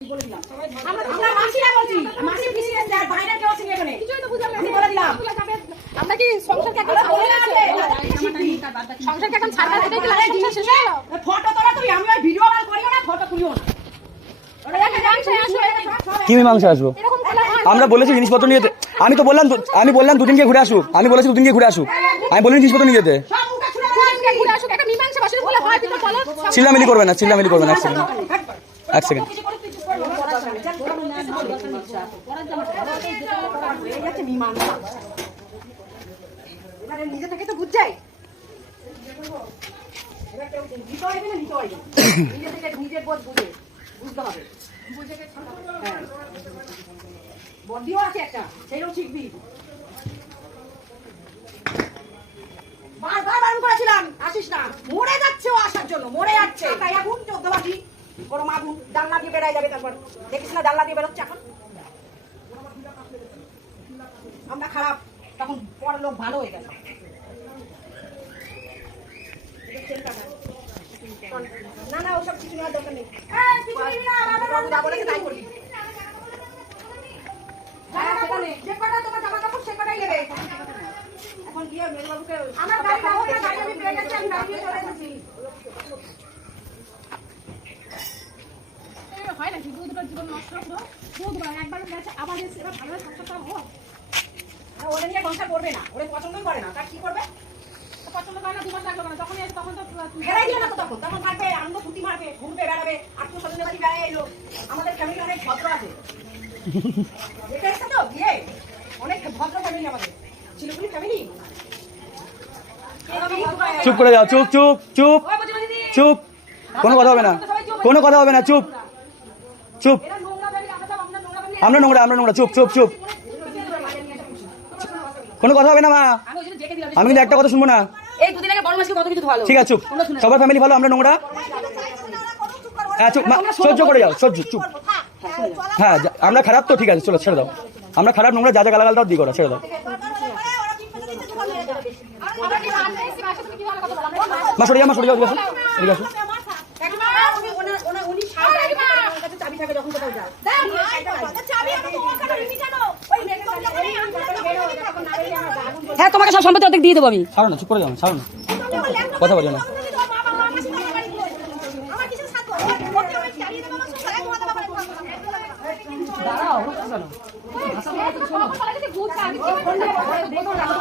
কি মীমাংসা আসবো? আমরা বলেছি জিনিসপত্র নিয়ে যেতে। আমি বললাম দুদিনকে ঘুরে আসুক। আমি বলেছি দুদিনকে ঘুরে আসুক। আমি বলিনি জিনিসপত্র নিয়ে যেতে। চিল্লামিলি করবে না, চিল্লামিলি করবে না। এক সেকেন্ড নিজে থেকে তো বুঝ যায় নিজের বোধ বুঝতে হবে। বডিও আছে একটা, সেইটাও শিখবি। বারবার বারণ করেছিলাম আসিস না, মরে যাচ্ছে ও আসার জন্য, মরে যাচ্ছে। তাই এখন 14 বাজি গরম আগুন জানলা দিয়ে বেড়াই যাবে। তারপর দেখিস না জানলা দিয়ে বেরোচ্ছে। এখন আমরা খারাপ, তখন পর লোক ভালো হয়ে গেল। না না ওসব কিছু নেওয়ার দরকার নেই। তাই করবি। যে কটা তোমার জামা কাপড় সে কটাই নেবে। এখন গিয়ে মেজবাবুকে আমার গাড়ি নাও, গাড়ি আমি পেয়ে গেছি, আমি গাড়ি দিয়ে চলে এসেছি। হয় নাকি দুধটার জীবন নষ্ট হলো? দুধবার একবার গেছে আবার এসে এবার ভালো সংসারটা হোক। ওরা নিয়ে সংসার করবে না, ওরা পছন্দই করে না। তার কি করবে? পছন্দ করে না, দুবার লাগলো না। যখন এসে তখন তো বেড়াই দিল না। তো তখন থাকবে আনন্দ ফুটি মারবে, ঘুরবে, বেড়াবে। আত্মীয় স্বজনের বাড়ি বেড়াই এলো। আমাদের ফ্যামিলি অনেক ভদ্র আছে। এটা এসে তো বিয়ে অনেক ভদ্র ফ্যামিলি আমাদের। ছিলগুলি ফ্যামিলি। চুপ করে যাও, চুপ চুপ চুপ চুপ। কোনো কথা হবে না, কোনো কথা হবে না। চুপ চুপ। আমরা নোংরা। চুপ চুপ চুপ। কোনো কথা হবে না মা, আমি কিন্তু একটা কথা শুনবো না। ঠিক আছে চুপ। সবার ফ্যামিলি ভালো, আমরা নোংরা। হ্যাঁ চুপ, সহ্য করে যাও, সহ্য। চুপ। হ্যাঁ আমরা খারাপ তো, ঠিক আছে চলো ছেড়ে দাও। আমরা খারাপ নোংরা, যা যা গালাগালটাও দিয়ে করা, ছেড়ে দাও। মা সরে যাও, এদিকে আসো। হ্যাঁ তোমাকে সব সম্পত্তি অর্ধেক দিয়ে দেবো আমি। ছাড়ো না, চুপ করে যাও, ছাড়ো না, কথা বলো না।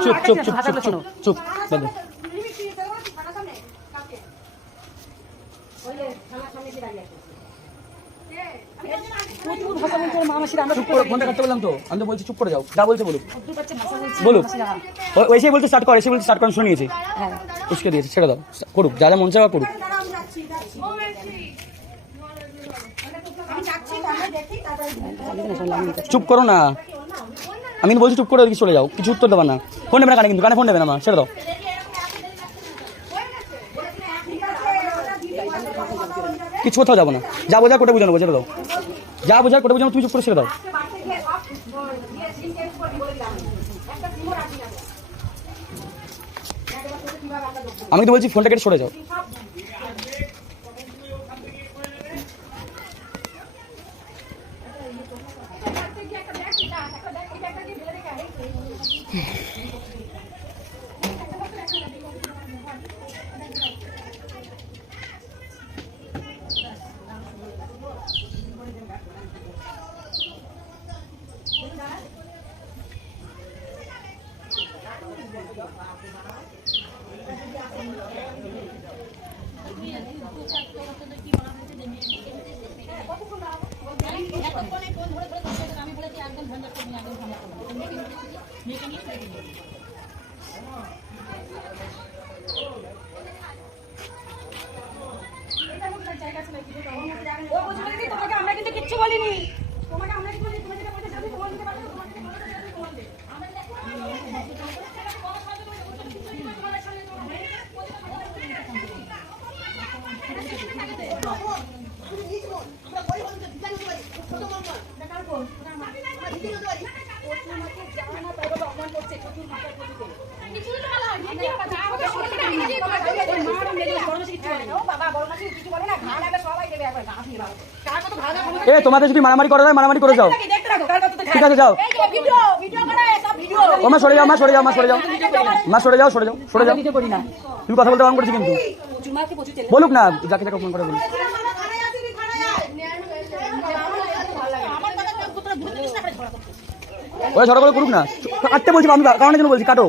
চুপ চুপ চুপ চুপ চুপ চুপ। আমি তো বলছি চুপ করে যাও, যা বলছে বলুক বলুক। এসে বলতে স্টার্ট কর, এসে বলতে স্টার্ট করেন, শুনিয়েছি উস্কে দিয়েছে, ছেড়ে দাও, করুক যা যা মন চাওয়া করুক। চুপ করো না, আমি বলছি চুপ করে চলে যাও, কিছু উত্তর দেবা না। ফোন নেবে না কানে, কিন্তু কানে ফোন নেবে না মা, ছেড়ে দাও। কিছু কোথাও যাবো না, যা বোঝা কোটা বুঝানো, ছেড়ে দাও। যা বোঝা কোটা বুঝানো, তুমি চুপ করে ছেড়ে দাও। আমি তো বলছি ফোনটা কেটে সরে যাও। আমরা কিন্তু কিচ্ছু বলিনি। বাবা বড় মাসি কিছু বলে না, ঘা লাগলে সবাই দেবে একবার, ঘা দিয়ে দাও। কার কত ভালো এ তোমাদের যদি মারামারি করা যায় মারামারি করে যাও, দেখতে থাকো, কার কততে ঠিক আছে যাও। এই যে ভিডিও করে সব ভিডিও ও মা সরে যাও, মা সরে যাও, মা সরে যাও, মা সরে যাও, সরে যাও, সরে যাও। ভিডিও করি না। তুমি কথা বলতে বারণ করছি কিন্তু। প্রচুর মাকে প্রচুর ছেলে। বলুক না, যাকে যাকে ফোন করে বলুক। ওরা ঝগড়া করে করুক না, কাটতে বলছি আমি, কারণের জন্য বলছি কাটো।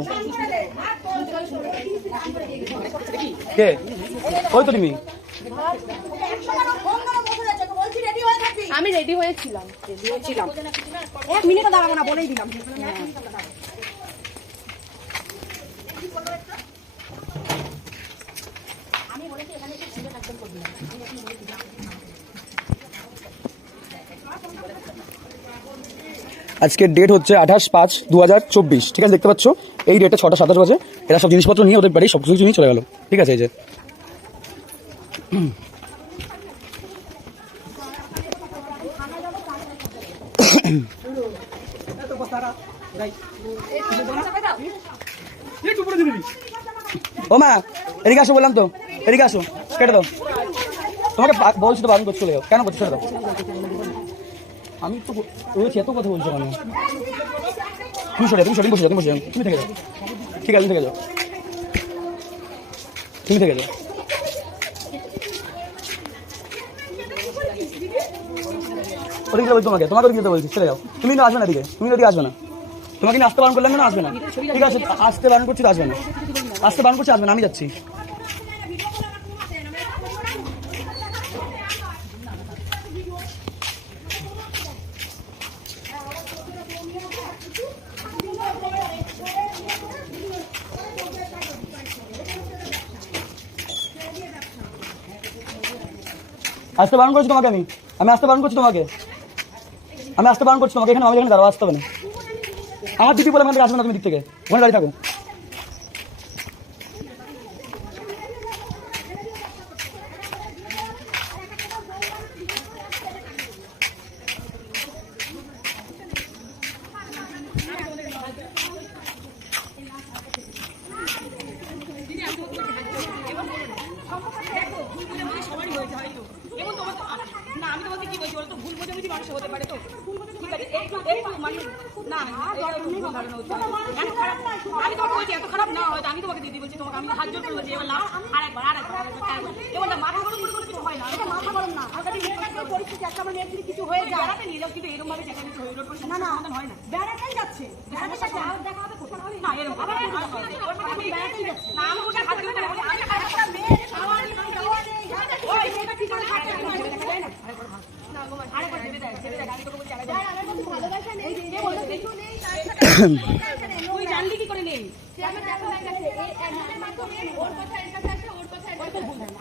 কে? ওই তো তুমি। আমি রেডি হয়েছিলাম। 1 মিনিটও দাঁড়াবো না বলেই দিলাম। আজকের ডেট হচ্ছে 28/5/2024, ঠিক আছে? দেখতে পাচ্ছ এই ডেটে 6টা 27 বাজে এরা সব জিনিসপত্র নিয়ে ওদের বাড়ি সব কিছু নিয়ে চলে গেল, ঠিক আছে? এই যে ও মা এদিকে আসো, বললাম তো এদিকে আসো, কেটে দাও। তোমাকে বলছি তো বারণ করছি, চলে যাও। কেন করছো? ছেড়ে দাও। আমি তো রয়েছি, এত কথা বলছো কেন? তুমি সরে যাও, তুমি বসে যাও, তুমি বসে যাও, তুমি থেকে যাও, ঠিক আছে? তুমি থেকে যাও, তুমি থেকে যাও। ওদিকে বলছি তোমাকে, তোমাকে ওদিকে বলছি, চলে যাও। তুমি কিন্তু আসবে না এদিকে, তুমি ওদিকে আসবে না। তোমাকে কিন্তু আসতে বারণ করলাম না, আসবে না, ঠিক আছে? আসতে বারণ করছি তো আসবে না, আসতে বারণ করছি আসবে না, আমি যাচ্ছি। আসতে বারণ করছি তোমাকে, আমি আসতে বারণ করছি তোমাকে, আমি আসতে বারণ করছি তোমাকে। এখানে আমি এখানে দাঁড়াবো, আসতে হবে না। আমার দিদি বলে আমাদের আসবে না, তুমি দিক থেকে ওখানে দাঁড়িয়ে থাকো। না আমি তো বলতে কি বলছি, ওরা তো ভুল বোঝাবুঝি মানুষ হতে পারে, তো ঠিক আছে একটু মানে না আমি তোমাকে বলছি এত খারাপ না হয়তো, আমি তোমাকে দিদি বলছি, তোমাকে আমি হাত জোর করে বলছি এবার লাস্ট আরেকবার এবার মাথা গরম করে কিছু হয় না, মাথা গরম না পরিস্থিতি একটা আমার মেয়ের কিছু হয়ে যায় বেড়াতে নিয়ে যাও, কিন্তু এরকম ভাবে যেখানে কিছু হয়ে না না হয় না, বেড়াতেই যাচ্ছে বেড়াতে যাচ্ছে আর দেখা হবে কোথাও হবে না, এরকম আবার বেড়াতেই যাচ্ছে না, আমি ওটা হাত জোর করে বলি আমি একটা মেয়ে খাওয়ানি খাওয়া নেই ওই মেয়েটা কি করে থাকে না আরেকবার ছেড়ে দেয় আমি তোকে বলছি আরেকবার ভালোবাসা নেই কে বলছে কিছু নেই তুই জানলি কি করে নেই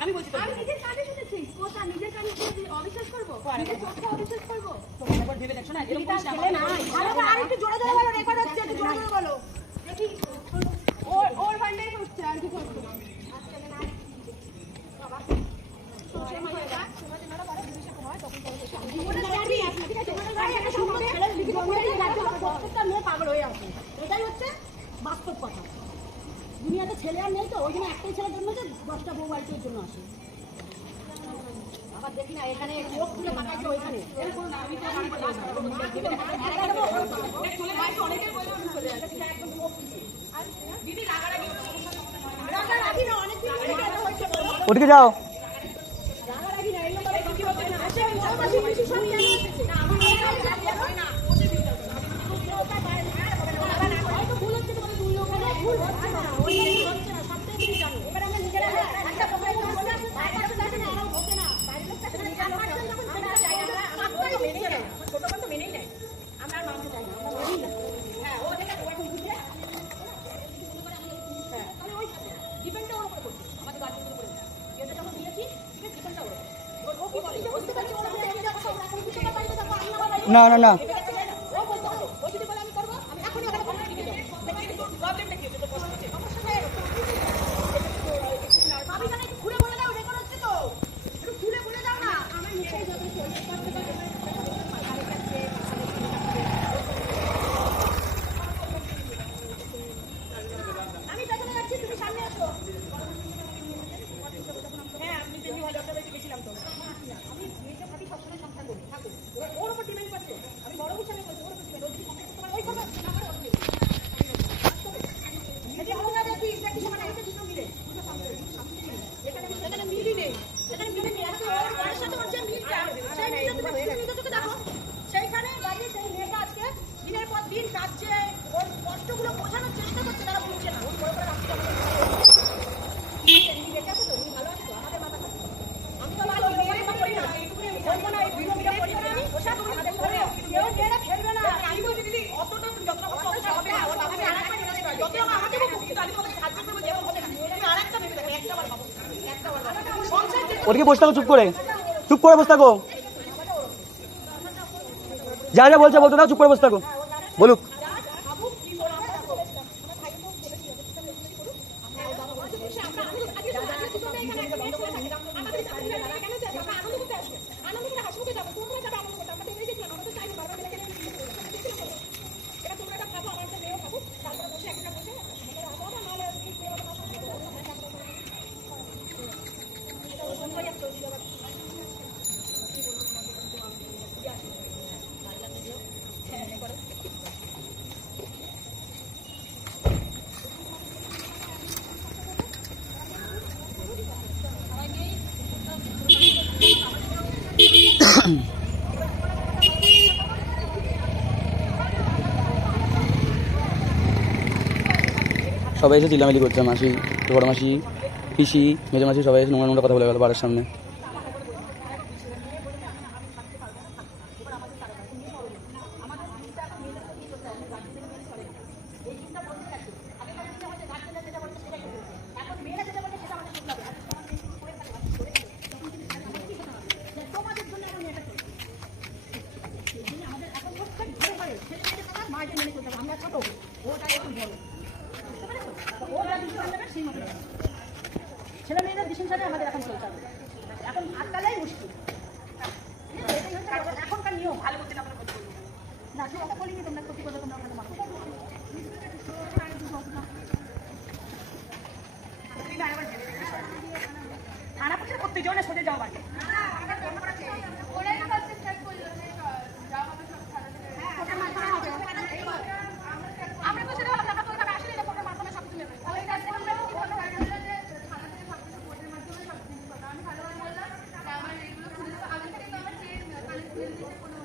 আমি বলছি আমি নিজের কানে শুনেছি কোথা নিজের কানে শুনেছি অবিশ্বাস করবো নিজের চোখে অবিশ্বাস করবো তোমার একবার ভেবে দেখো না এরকম ছেলে না আর একটু জোরে জোরে বলো রেকর্ড হচ্ছে একটু জোরে জোরে বলো দেখি ওর বান্ডাই হচ্ছে আর কি করছো পাগল হয়ে আছে এটাই হচ্ছে বাস্তব কথা দুনিয়াতে ছেলে আর নেই তো ওই জন্য একটাই ছেলের জন্য যে 10টা বউ বাড়ির জন্য আসে আবার দেখি না এখানে লোক খুলে পাঠাচ্ছে ওইখানে ওদিকে যাও। না না না ওদিকে বসে থাকো, চুপ করে বসে থাকো। যা যা বলছে বলতে দাও, চুপ করে বসে থাকো, বলুক। সবাই এসে চিল্লামিলি করছে, মাসি, বড় মাসি, পিসি, মেজো মাসি, সবাই এসে নোংরা কথা বলে গেল বাড়ির সামনে। ছেলে মেয়েদের ডিসিশনে আমাদের এখন চলতে হবে, এখন আটকালেই মুশকিল। এখনকার নিয়ম ভালো করতে না না তুই কথা বলিনি, তোমরা ক্ষতি করবে, তোমরা ওখানে মাথা থানা পুলিশে করতে যাও না, সোজা যাও বাড়ি। আমার এগুলো খুলে দেবো, আগে থেকে তো আমার চেয়ে কানেক্ট করে দিতে কোনো